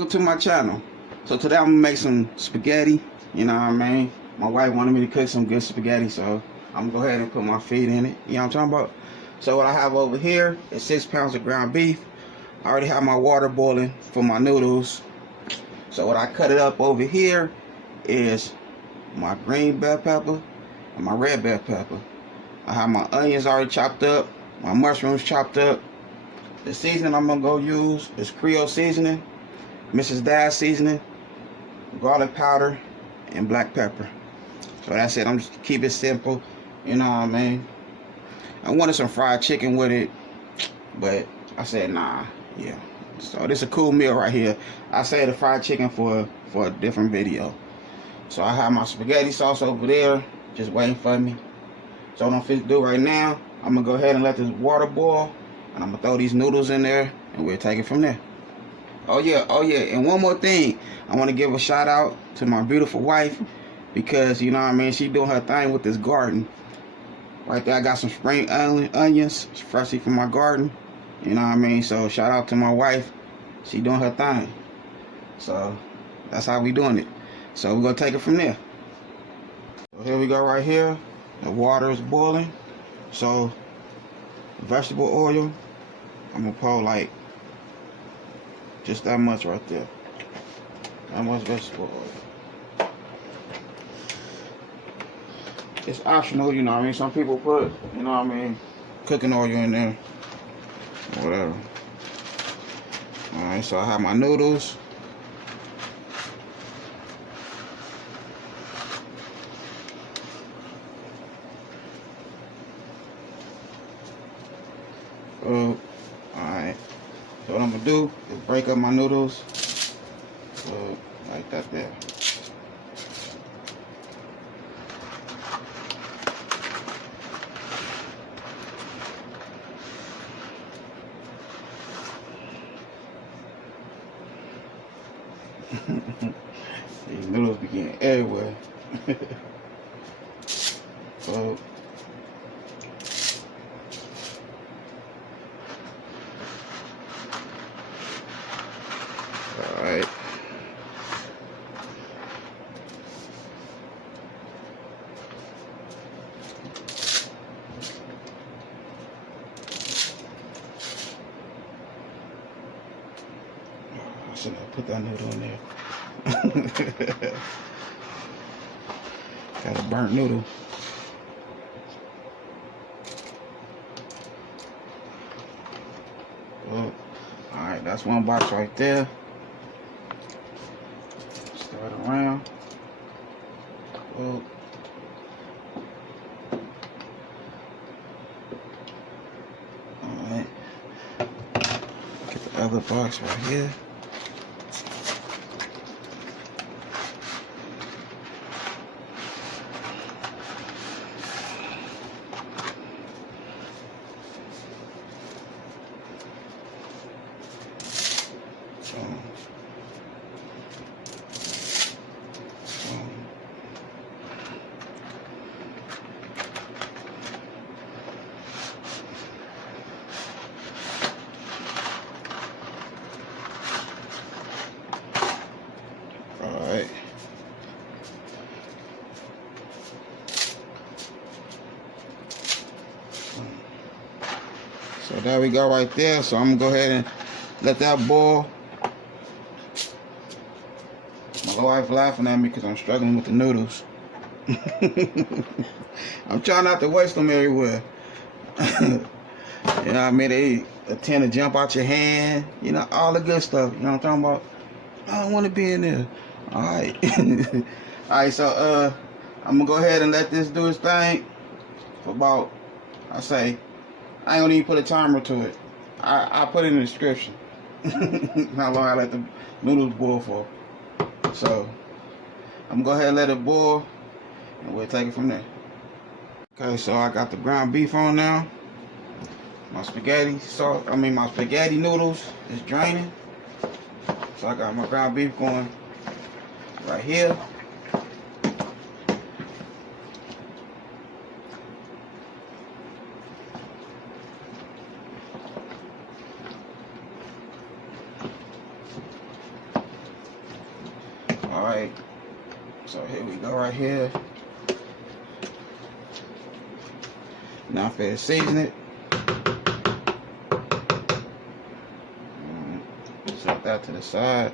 welcome to my channel. So today I'm gonna make some spaghetti, you know what I mean? My wife wanted me to cook some good spaghetti, so I'm gonna go ahead and put my feet in it, you know what I'm talking about? So what I have over here is 6 pounds of ground beef. I already have my water boiling for my noodles. So what I cut it up over here is my green bell pepper and my red bell pepper. I have my onions already chopped up, my mushrooms chopped up. The seasoning I'm gonna go use is Creole seasoning, Mrs. Dad's seasoning, garlic powder, and black pepper. So that's it. I'm just keep it simple, you know what I mean? I wanted some fried chicken with it, but I said nah, yeah. So this is a cool meal right here. I saved the fried chicken for a different video. So I have my spaghetti sauce over there, just waiting for me. So what I'm finna do right now, I'm gonna go ahead and let this water boil, and I'm gonna throw these noodles in there, and we'll take it from there. Oh yeah, and one more thing. I wanna give a shout out to my beautiful wife, because you know what I mean, she doing her thing with this garden. Right there, I got some spring onions, freshly from my garden. You know what I mean? So shout out to my wife. She doing her thing. So that's how we doing it. So we're gonna take it from there. So here we go right here. The water is boiling. So vegetable oil, I'm gonna pour like just that much right there. That much vegetable oil. It's optional, you know what I mean? Some people put, you know what I mean, cooking oil in there. Whatever. Alright, so I have my noodles. Oh, alright. So what I'm gonna do is break up my noodles. Like that there. These noodles be getting everywhere. So alright. I should have put that noodle in there. Got a burnt noodle. Well, alright, that's one box right there. Stir it around. Well, alright. Get the other box right here. Alright. So there we go right there. So I'm gonna go ahead and let that boil. My wife laughing at me because I'm struggling with the noodles. I'm trying not to waste them everywhere. You know what I mean? They tend to jump out your hand. You know, all the good stuff. You know what I'm talking about? I don't want to be in there. Alright. Alright, so I'm gonna go ahead and let this do its thing for about, I say, I ain't gonna even put a timer to it. I'll put it in the description. How long I let the noodles boil for. So I'm gonna go ahead and let it boil, and we'll take it from there. Okay, so I got the ground beef on now. My spaghetti sauce, my spaghetti noodles is draining. So I got my ground beef going right here. Alright, so here we go right here. Now I'm finna season it. Set that to the side.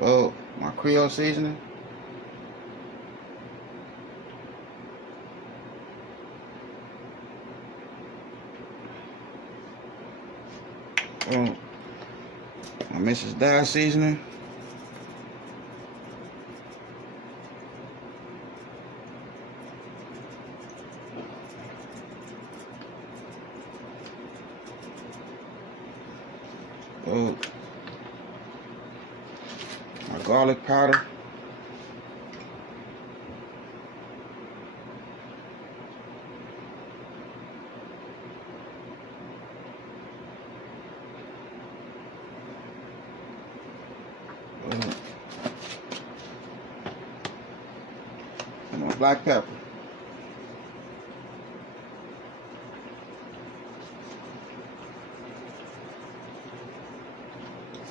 Oh, my Creole seasoning. Oh, my Mrs. Dye seasoning. Oh, my garlic powder. And my black pepper.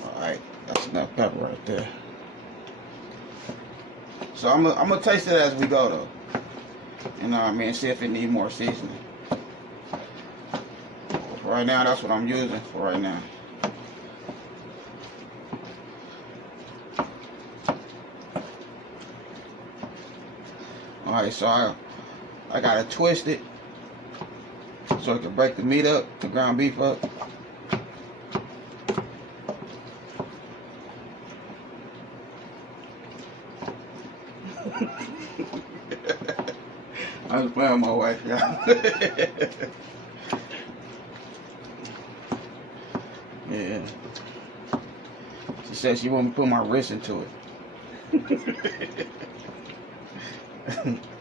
Alright, that's enough pepper right there. So I'm gonna taste it as we go though. You know what I mean? See if it needs more seasoning. For right now, that's what I'm using for right now. Alright, so I gotta twist it so it can break the meat up, the ground beef up. I was playing with my wife, y'all. Yeah. She said she want me to put my wrist into it.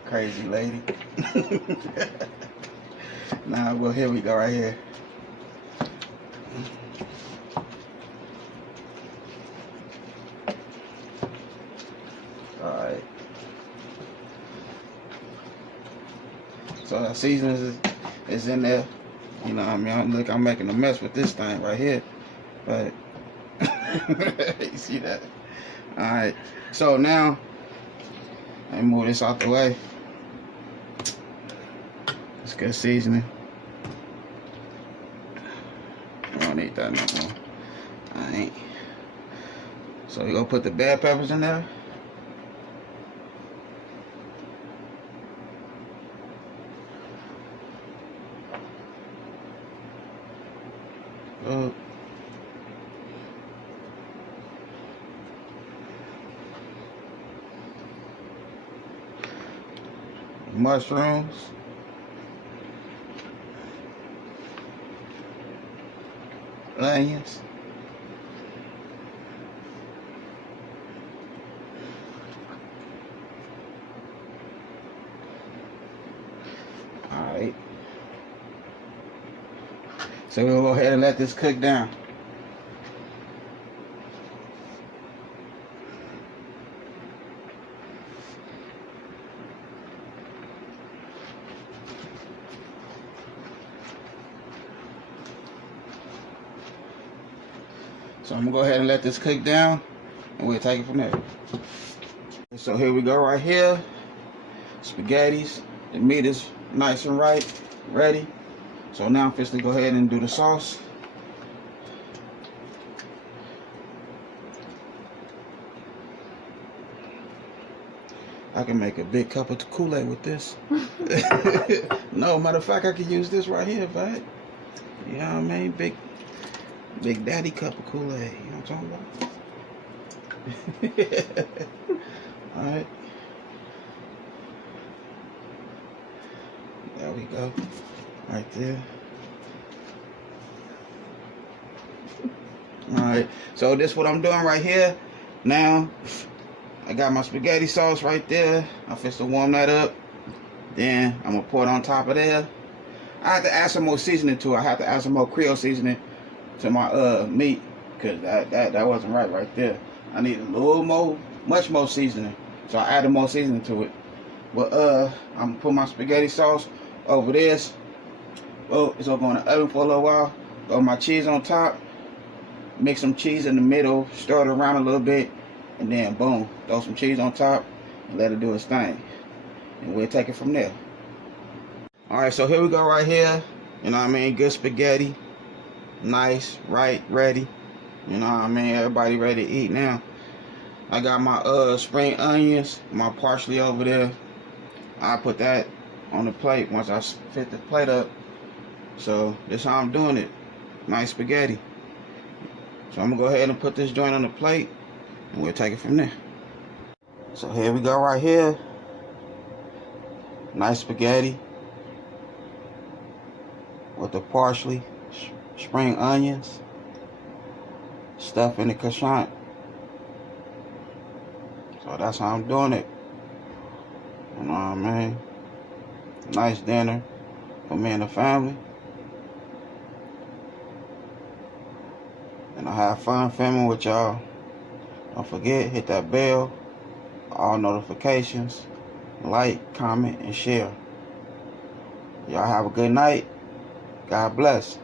Crazy lady. Nah, well, here we go right here. Alright. So the seasoning is in there. You know what I mean? I'm making a mess with this thing right here. But you see that? Alright. So now let me move this out the way. It's good seasoning. I don't need that no more. Alright. So we gonna put the bell peppers in there. Oh. Mushrooms. Onions. Alright. So we'll go ahead and let this cook down. So I'm gonna go ahead and let this cook down and we'll take it from there. So here we go right here. Spaghettis. The meat is nice and right, ready. So now I'm just gonna go ahead and do the sauce. I can make a big cup of Kool-Aid with this. No, matter of fact, I could use this right here, but you know what I mean? Big daddy cup of Kool-Aid. You know what I'm talking about? Alright. There we go. Right there. Alright. So this is what I'm doing right here. Now, I got my spaghetti sauce right there. I'm fixing to warm that up. Then I'm gonna pour it on top of there. I have to add some more seasoning to it. I have to add some more Creole seasoning to my meat, because that wasn't right there. I need a little more, much more seasoning. So I added more seasoning to it. But I'm gonna put my spaghetti sauce over this. Oh, it's gonna go in the oven for a little while. Throw my cheese on top. Mix some cheese in the middle. Stir it around a little bit. and then boom, throw some cheese on top and let it do its thing. And we'll take it from there. Alright, so here we go right here. You know what I mean? Good spaghetti. Nice, right, ready. You know what I mean? Everybody ready to eat now. I got my spring onions, my parsley over there. I put that on the plate once I fit the plate up. So this is how I'm doing it. Nice spaghetti. So I'm gonna go ahead and put this joint on the plate and we'll take it from there. So here we go right here. Nice spaghetti with the parsley, spring onions, stuff in the croissant. So that's how I'm doing it. You know what I mean? Nice dinner for me and the family. And I have fun filming with y'all. Don't forget, hit that bell, all notifications, like, comment, and share. Y'all have a good night. God bless.